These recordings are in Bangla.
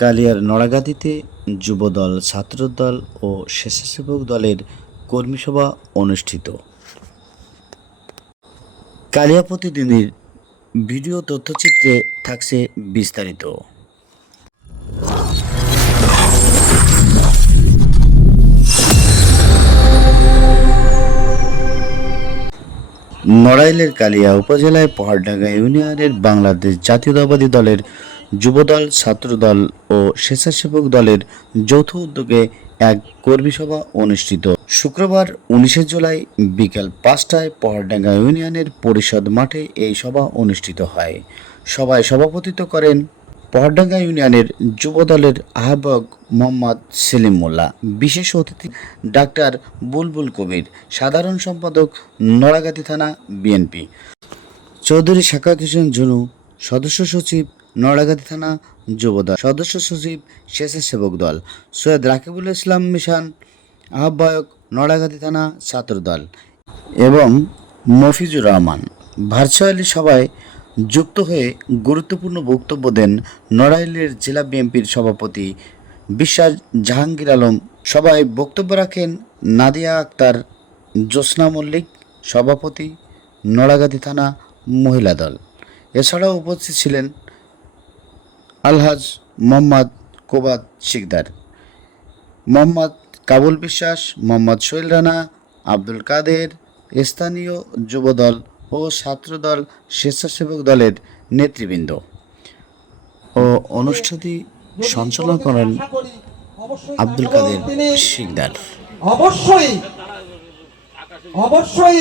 কালিয়ার নড়াগাতিতে যুবদল, ছাত্রদল ও স্বেচ্ছাসেবক দলের কর্মীসভা অনুষ্ঠিত। কালিয়া প্রতিদিনের ভিডিও তথ্যচিত্রে থাকছে বিস্তারিত। নড়াইলের কালিয়া উপজেলায় পাহাড়ডাঙ্গা ইউনিয়নের বাংলাদেশ জাতীয়তাবাদী দলের যুবদল, ছাত্রদল ও স্বেচ্ছাসেবক দলের যৌথ উদ্যোগে এক কর্মী সভা অনুষ্ঠিত। শুক্রবার উনিশে জুলাই বিকেল পাঁচটায় পাহাড়ডাঙ্গা ইউনিয়নের পরিষদ মাঠে এই সভা অনুষ্ঠিত হয়। সভায় সভাপতিত্ব করেন পাহাড়ডাঙ্গা ইউনিয়নের যুবদলের আহ্বায়ক মোহাম্মদ সেলিম মোল্লা। বিশেষ অতিথি ডাক্তার বুলবুল কবির, সাধারণ সম্পাদক নড়াগাতি থানা বিএনপি। চৌধুরী সাকাত হোসেন জুনু, সদস্য সচিব নড়াগাতি থানা যুবদল সদস্য সচিব স্বেচ্ছাসেবক দল সৈয়দ রাকিবুল ইসলাম মিশন আহ্বায়ক নড়াগাতি থানা ছাত্রদল এবং মফিজুর রহমান ভার্চুয়ালি সভায় যুক্ত হয়ে গুরুত্বপূর্ণ বক্তব্য দেন নড়াইলের জেলা বিএনপির সভাপতি বিশ্বাস জাহাঙ্গীর আলম। সবাই বক্তব্য রাখেন নাদিয়া আক্তার, জ্যোৎস্না মল্লিক, সভাপতি, নড়াগাতি থানা মহিলা দল। এছাড়াও উপস্থিত ছিলেন আলহাজ মোহাম্মদ কোবাদ শিকদার। মোহাম্মদ কাবুল বিশ্বাস, মোহাম্মদ সোহেল রানা, আব্দুল কাদের, স্থানীয় যুবদল ও ছাত্রদল স্বেচ্ছাসেবক দলের নেতৃবৃন্দ। ও অনুষ্ঠানটি সঞ্চালন করেন আব্দুল কাদের শিকদার। অবশ্যই অবশ্যই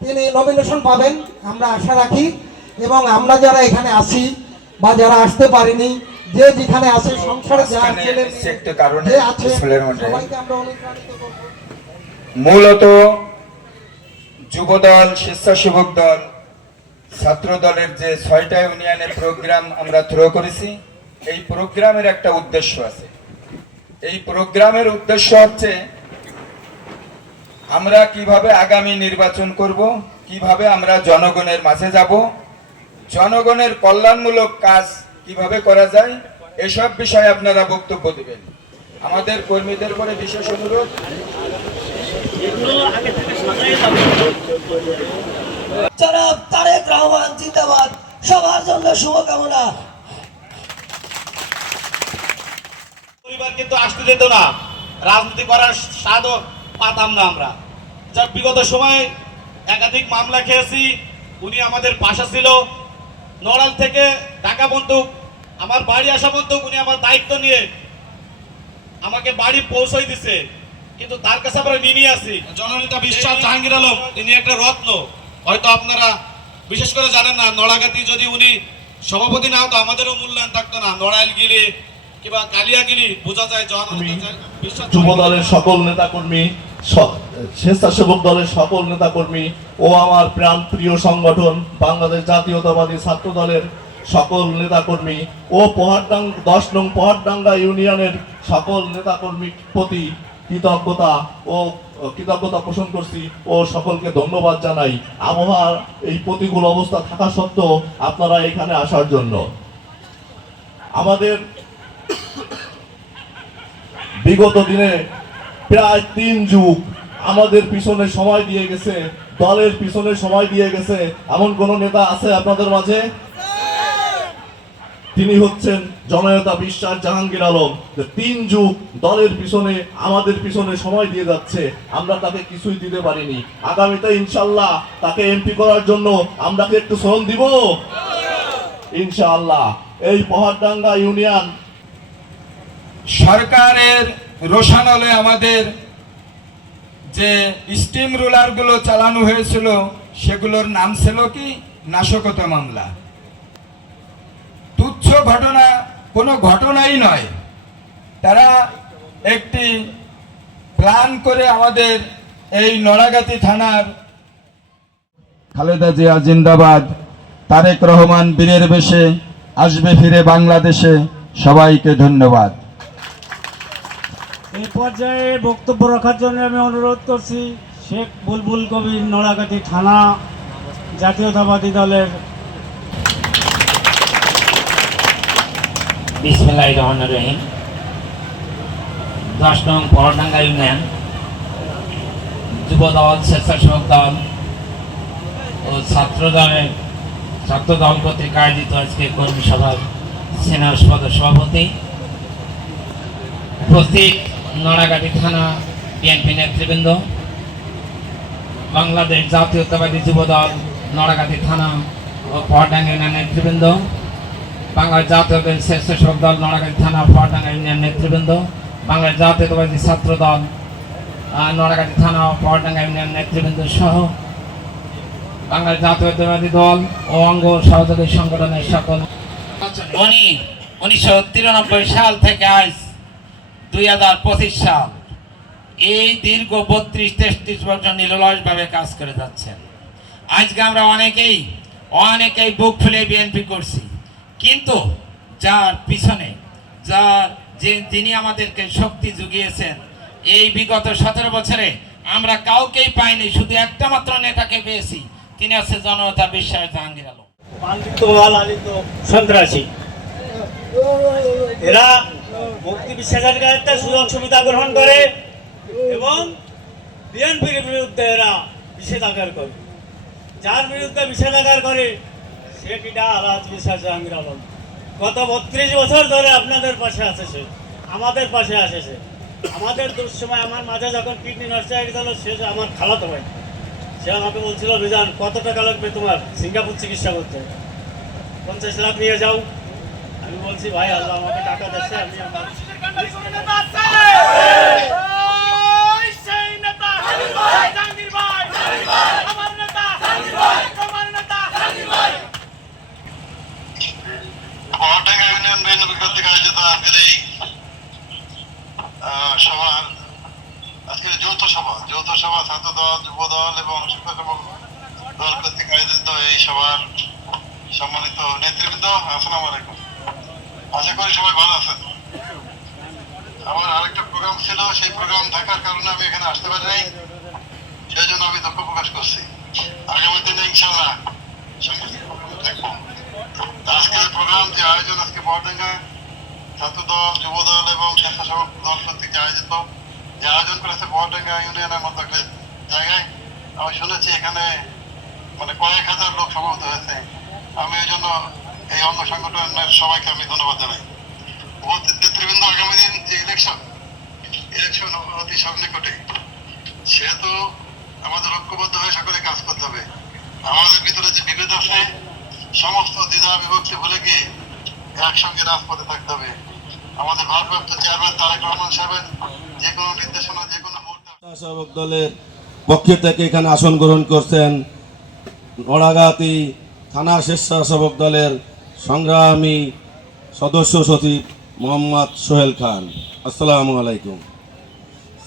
তিনি নমিনেশন পাবেন, আমরা আশা রাখি। এবং আমরা যারা এখানে আসি বা যারা আসতে পারিনি যে যেখানে আছে সংসারে যা ছেলে যে আছে স্কুলের মধ্যে। সবাইকে আমরা অনুপ্রাণিত করব মূলত যুবদল স্বেচ্ছাসেবক দল ছাত্র দলের যে ছয়টা ইউনিয়নের প্রোগ্রাম আমরা থ্রো করেছি এই প্রোগ্রামের একটা উদ্দেশ্য আছে এই প্রোগ্রামের উদ্দেশ্য হচ্ছে আমরা কীভাবে আগামী নির্বাচন করব কীভাবে আমরা জনগণের মাঝে যাব জনগণের কল্যাণমূলক কাজ কীভাবে করা যায় এসব বিষয়ে আপনারা বক্তব্য দিবেন। আমাদের কর্মীদের করে বিশেষ অনুরোধ। জনাব তারেক রহমান জিন্দাবাদ। সবার জন্য শুভকামনা। পরিবার কিন্তু আসতে দিত না। রাজনীতি করার স্বাদও পাতাম না আমরা। যা বিগত সময়ে একাধিক মামলা খেয়েছি উনি আমাদের পাশা ছিল। নড়াল থেকে ঢাকা বন্দুক আমার বাড়ি আসা বন্দুক উনি আমার দায়িত্ব নিয়ে আমাকে বাড়ি পৌঁছাই দিছে। কিন্তু তার কাছে আমরা নিয়ে আসি জননেতা বিশ্বাস জাহাঙ্গীর আলম তিনি একটা রত্ন। হয়তো আপনারা বিশেষ করে জানেন না নড়াগাতি যদি উনি সভাপতি না হতো আমাদেরও মূল্যায়ন থাকতো না। নড়াইল গিলি কিংবা কালিয়া গিলি বোঝা যায় জননেতা বিশ্বাস যুব দলের সকল নেতাকর্মী স- স্বেচ্ছাসেবক দলের সকল নেতাকর্মী ও আমার প্রাণ প্রিয় সংগঠন, বাংলাদেশ জাতীয়তাবাদী ছাত্র দলের সকল নেতাকর্মী ও পোহারডাং দশ নং পোহারডাঙ্গা ইউনিয়নের সকল নেতাকর্মীর প্রতি কৃতজ্ঞতা ও, কৃতজ্ঞতা পোষণ করছি ও সকলকে ধন্যবাদ জানাই। আবহাওয়ার এই প্রতিকূল অবস্থা থাকা সত্ত্বেও আপনারা এখানে আসার জন্য। আমাদের বিগত দিনে প্রায় তিন যুগ আমাদের পিছনে সময় দিয়ে গেছে, দলের পিছনে সময় দিয়ে গেছে। এমন কোন নেতা আছে আপনাদের মাঝে? তিনি হচ্ছেন জননেতা বিশ্বাস জাহাঙ্গীর আলম। তিন যুগ দলের পিছনে, আমাদের পিছনে সময় দিয়ে যাচ্ছে। আমরা তাকে কিছুই দিতে পারিনি। আগামীতে ইনশাল্লাহ তাকে এমপি করার জন্য আমরা কি একটু শ্রম দিব? ইনশাআল্লাহ। এই পহাড়ডাঙ্গা ইউনিয়ন সরকারের রোশানলে আমাদের যে স্টিম রুলারগুলো চালানো হয়েছিল, সেগুলোর নাম ছিল কি? নাশকতা মামলা। তুচ্ছ ঘটনা, কোনো ঘটনাই নয়। তারা একটি প্ল্যান করে আমাদের এই নড়াগাতি থানার খালেদা জিয়া জিন্দাবাদ, তারেক রহমান বীরের বেশে আসবে ফিরে বাংলাদেশে, সবাইকে ধন্যবাদ। পর্যায়ে বক্তব্য রাখার জন্য আমি অনুরোধ করছি শেখ বুলবুল কবির নড়াকাটি থানা জাতীয়তাবাদী দলের। বিসমিল্লাহ রহমান রহিম। দশ নং পরডাঙ্গা ইউনিয়ন। যুব দল স্বেচ্ছাসেবক দল ও ছাত্র দলের ছাত্র দল কর্তৃক আয়োজিত আজকে কর্মী সভার সদস্য সভাপতি। উপস্থিত নড়াগাটি থানা বিএনপি নেতৃবৃন্দ বাংলাদেশ জাতীয়তাবাদী যুব দল নড়াগাটি থানা ও ইউনিয়ন নেতৃবৃন্দ বাংলাদেশ জাতীয়তাবাদী স্বেচ্ছাসেবক দল নড়াগাড়ি থানা পরডাঙ্গা ইউনিয়ন নেতৃবৃন্দ বাংলাদেশ জাতীয়তাবাদী ছাত্র দল আহ, নড়াগাড়ি থানা ও পরডাঙ্গা ইউনিয়ন নেতৃবৃন্দ সহ বাংলাদেশ জাতীয়তাবাদী দল ও অঙ্গ সহযোগী সংগঠনের সকল উনি উনিশশো তিরানব্বই সাল থেকে আজ দুই হাজার পঁচিশ সাল এই দীর্ঘ বত্রিশ, তেত্রিশ বছর নিরলসভাবে কাজ করে যাচ্ছেন। আজকে আমরা অনেকেই অনেকেই বুক ফুলে বিএনপি করছি। কিন্তু যার পিছনে, যার যে যিনি আমাদেরকে শক্তি জুগিয়েছেন, এই বিগত সতেরো বছরে আমরা কাউকেই পাইনি, শুধু একটা মাত্র নেতাকে পেয়েছি। তিনি হচ্ছে জনতা বিশ্বাস জাহাঙ্গীর আলম। সন্ত্রাসী। এরা মুক্তি বিশ্বাসের সুযোগ সুবিধা গ্রহণ করে এবং বিএনপির বিরুদ্ধে এরা নিষেধাজ্ঞার করে। যার বিরুদ্ধে নিষেধাজ্ঞার করে সেটিটা আলাদ বিশ্বাস জাহাঙ্গীর আলম। গত বত্রিশ বছর ধরে আপনাদের পাশে আছে সে, আমাদের পাশে আছে সে। আমাদের দুঃসময় আমার মাঝে যখন কিডনি নষ্ট হয়ে গেছিল, সে আমার খালাতো ভাই। সে আমাকে বলছিল বিজান কত টাকা লাগবে তোমার? সিঙ্গাপুর চিকিৎসা করতে। পঞ্চাশ লাখ নিয়ে যাও। আমি বলছি ভাই আল্লাহ আমাকে টাকা দিচ্ছে আমি আমার আজকের এই সভা আজকের যৌথ সভা যৌথ সভা ছাত্র দল যুব দল এবং স্বেচ্ছাসেবক দল কর্তৃক আয়োজিত এই সভার সম্মানিত নেতৃবৃন্দ আসসালামু আলাইকুম। আশা করি সবাই ভালো আছেন। আমার আরেকটা প্রোগ্রাম ছিল, সেই প্রোগ্রাম থাকার কারণে আমি এখানে আসতে পারি নাই। সেই জন্য আমি দুঃখ প্রকাশ করছি। আগামী দিনে ইনশাল্লাহ থাকব আজকের প্রোগ্রাম যে আয়োজন আজকে বড়ডাঙ্গা ছাত্র দল যুব দল এবং স্বেচ্ছাসেবক দল কর্তৃক আয়োজিত, যে আয়োজন করেছে বড়ডাঙ্গা ইউনিয়নের মতো একটা জায়গায়, আমি শুনেছি এখানে মানে কয়েক হাজার লোক সমবেত হয়েছে। আমি এই জন্য এই অঙ্গ সংগঠনের সবাইকে আমি ধন্যবাদ জানাই। নেতৃবৃন্দ আগামী দিন যে ইলেকশন ইলেকশন অতি সন্নিকটে সেহেতু আমাদের ঐক্যবদ্ধ হয়ে সকলে কাজ করতে হবে। আমাদের ভিতরে যে বিভেদ আছে, সমস্ত দ্বিধা বিভক্তি ভুলে গিয়ে একসঙ্গে রাজপথে থাকতে হবে। আমাদের ভারপ্রাপ্ত চেয়ারম্যান তারেক রহমান সাহেবের যে কোনো নির্দেশনা, যে কোনো স্বেচ্ছাসেবক দলের পক্ষ থেকে এখানে আসন গ্রহণ করছেন নড়াগাতি থানা স্বেচ্ছাসেবক দলের সংগ্রামী সদস্য সচিব মোহাম্মদ সোহেল খান। আসসালামু আলাইকুম।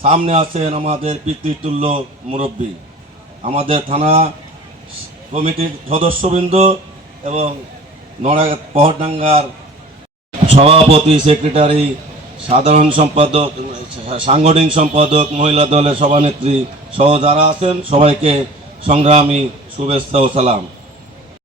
সামনে আছেন আমাদের পিতৃতুল্য মুরব্বী, আমাদের থানা কমিটির সদস্যবৃন্দ এবং নড়া, পহরডাঙ্গার সভাপতি, সেক্রেটারি, সাধারণ সম্পাদক, সাংগঠনিক সম্পাদক, মহিলা দলের সভানেত্রী সহ যারা আছেন সবাইকে সংগ্রামী শুভেচ্ছা ও সালাম।